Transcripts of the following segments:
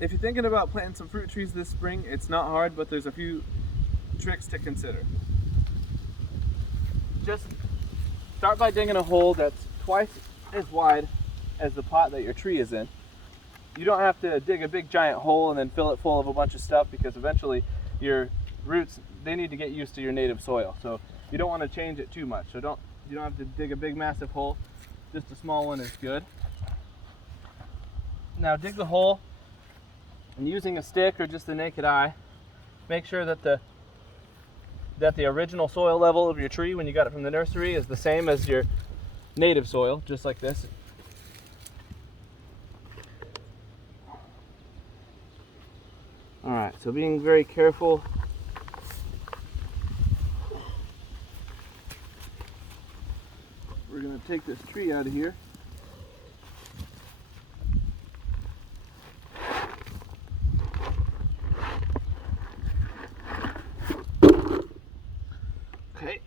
if you're thinking about planting some fruit trees this spring, it's not hard, but there's a few tricks to consider. Just start by digging a hole that's twice as wide as the pot that your tree is in. You don't have to dig a big giant hole and then fill it full of a bunch of stuff, because eventually your roots, they need to get used to your native soil. So you don't want to change it too much. So you don't have to dig a big massive hole. Just a small one is good. Now dig the hole, and using a stick or just the naked eye, make sure that the original soil level of your tree when you got it from the nursery is the same as your native soil, just like this. All right, so being very careful. We're gonna take this tree out of here. Okay.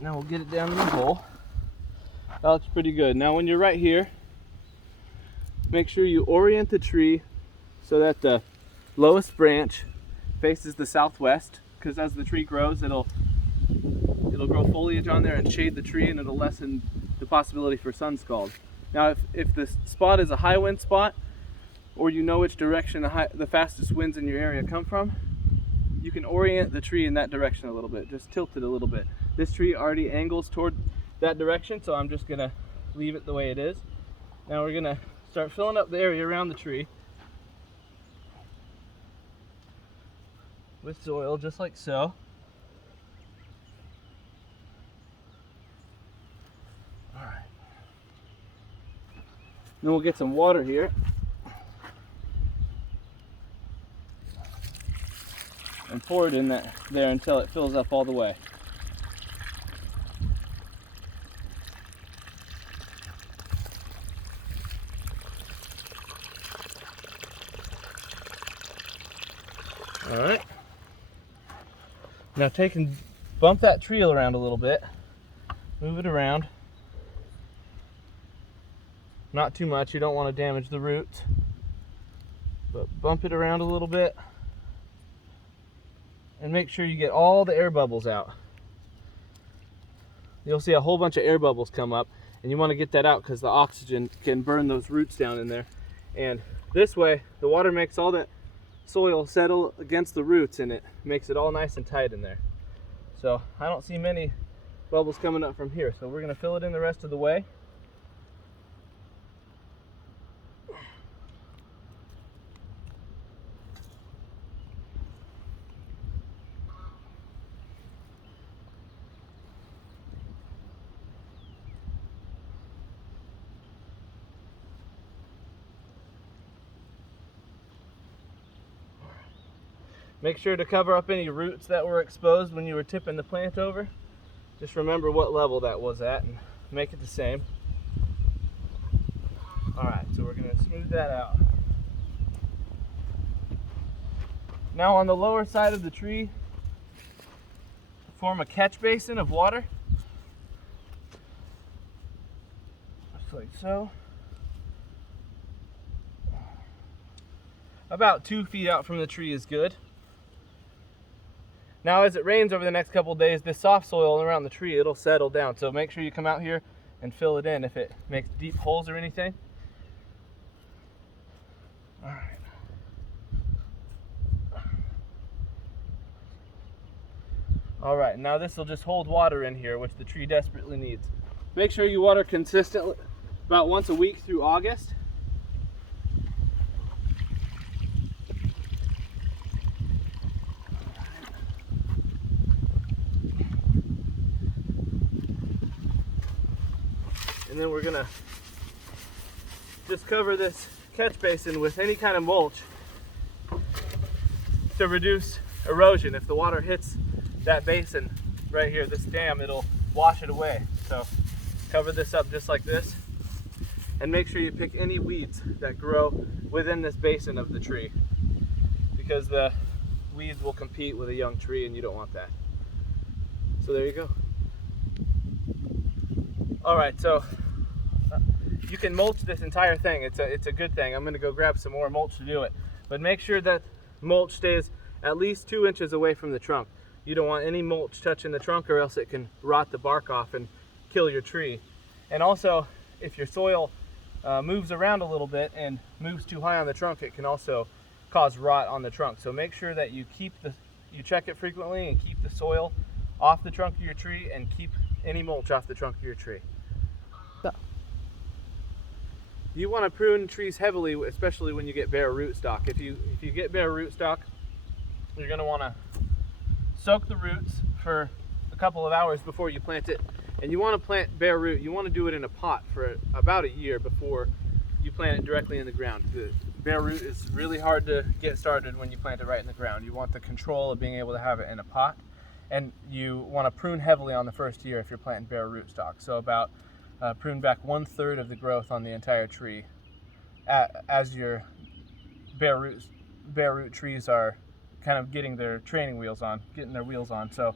Now we'll get it down in the hole. That looks pretty good. Now when you're right here, make sure you orient the tree so that the lowest branch faces the southwest, because as the tree grows, it'll grow foliage on there and shade the tree, and it'll lessen the possibility for sun scald. Now if the spot is a high wind spot, or you know which direction the fastest winds in your area come from, you can orient the tree in that direction a little bit. Just tilt it a little bit. This tree already angles toward that direction, so I'm just gonna leave it the way it is. Now we're gonna start filling up the area around the tree with soil, just like so. All right. Then we'll get some water here and pour it in there until it fills up all the way. All right. Now take and bump that tree around a little bit. Move it around. Not too much, you don't want to damage the roots. But bump it around a little bit. And make sure you get all the air bubbles out. You'll see a whole bunch of air bubbles come up, and you want to get that out because the oxygen can burn those roots down in there. And this way, the water makes all that soil settle against the roots, and it makes it all nice and tight in there. So I don't see many bubbles coming up from here, so we're going to fill it in the rest of the way. Make sure to cover up any roots that were exposed when you were tipping the plant over. Just remember what level that was at and make it the same. Alright, so we're going to smooth that out. Now on the lower side of the tree, form a catch basin of water. Just like so. About 2 feet out from the tree is good. Now as it rains over the next couple of days, this soft soil around the tree, it'll settle down. So make sure you come out here and fill it in if it makes deep holes or anything. All right. All right, now this will just hold water in here, which the tree desperately needs. Make sure you water consistently, about once a week through August. And then we're gonna just cover this catch basin with any kind of mulch to reduce erosion. If the water hits that basin right here, this dam, it'll wash it away. So cover this up just like this, and make sure you pick any weeds that grow within this basin of the tree, because the weeds will compete with a young tree and you don't want that. So there you go. All right, so you can mulch this entire thing. It's a good thing. I'm going to go grab some more mulch to do it. But make sure that mulch stays at least 2 inches away from the trunk. You don't want any mulch touching the trunk, or else it can rot the bark off and kill your tree. And also, if your soil moves around a little bit and moves too high on the trunk, it can also cause rot on the trunk. So make sure that you check it frequently and keep the soil off the trunk of your tree, and keep any mulch off the trunk of your tree. You want to prune trees heavily, especially when you get bare rootstock. If you get bare rootstock, you're going to want to soak the roots for a couple of hours before you plant it. And you want to plant bare root. You want to do it in a pot for about a year before you plant it directly in the ground. The bare root is really hard to get started when you plant it right in the ground. You want the control of being able to have it in a pot, and you want to prune heavily on the first year if you're planting bare rootstock. So about prune back 1/3 of the growth on the entire tree as your bare root trees are kind of getting their wheels on. So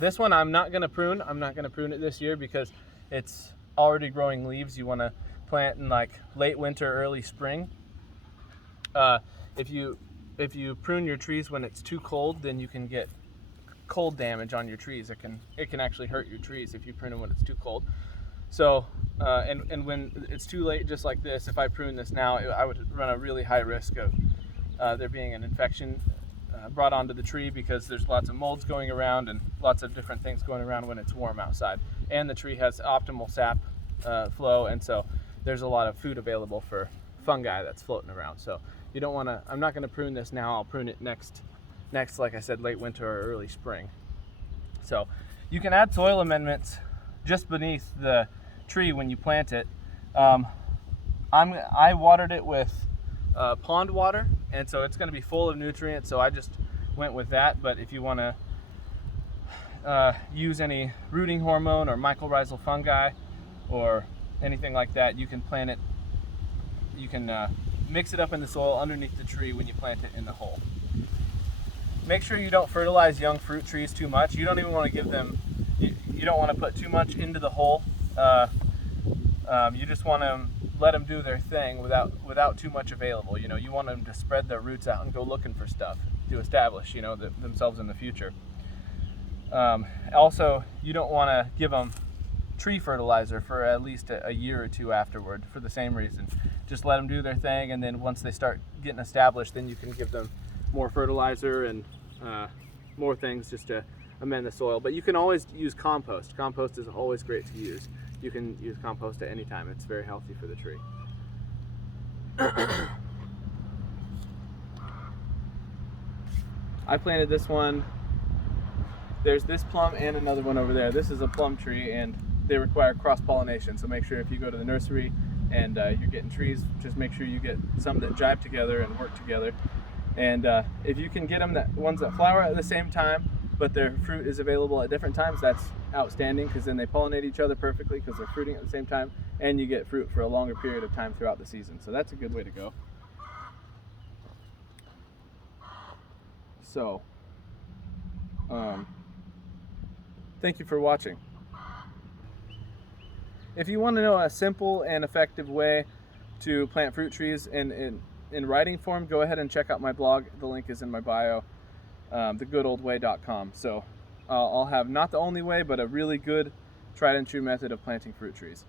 this one I'm not going to prune. I'm not going to prune it this year because it's already growing leaves. You want to plant in like late winter, early spring. If you prune your trees when it's too cold, then you can get cold damage on your trees. It can actually hurt your trees if you prune them when it's too cold. So and when it's too late, just like this, if I prune this now, I would run a really high risk of there being an infection brought onto the tree, because there's lots of molds going around and lots of different things going around when it's warm outside, and the tree has optimal sap flow, and so there's a lot of food available for fungi that's floating around. So you don't want to, I'm not going to prune this now. I'll prune it next, like I said, late winter or early spring. So you can add soil amendments just beneath the tree when you plant it. I watered it with pond water, and so it's going to be full of nutrients, so I just went with that. But if you want to use any rooting hormone or mycorrhizal fungi or anything like that, you can plant it, you can mix it up in the soil underneath the tree when you plant it in the hole. Make sure you don't fertilize young fruit trees too much. You don't even want to give them, you don't want to put too much into the hole. You just want to let them do their thing without too much available. You know, you want them to spread their roots out and go looking for stuff to establish, you know, themselves in the future. Also, you don't want to give them tree fertilizer for at least a year or two afterward for the same reason. Just let them do their thing, and then once they start getting established, then you can give them more fertilizer and more things just to amend the soil. But you can always use compost. Compost is always great to use. You can use compost at any time. It's very healthy for the tree. I planted this one. There's this plum and another one over there. This is a plum tree, and they require cross-pollination. So make sure if you go to the nursery and you're getting trees, just make sure you get some that jive together and work together. And if you can get them ones that flower at the same time, but their fruit is available at different times, that's outstanding, because then they pollinate each other perfectly because they're fruiting at the same time, and you get fruit for a longer period of time throughout the season. So that's a good way to go. So, thank you for watching. If you want to know a simple and effective way to plant fruit trees in writing form, go ahead and check out my blog. The link is in my bio, thegoodoldway.com. So I'll have not the only way, but a really good tried and true method of planting fruit trees.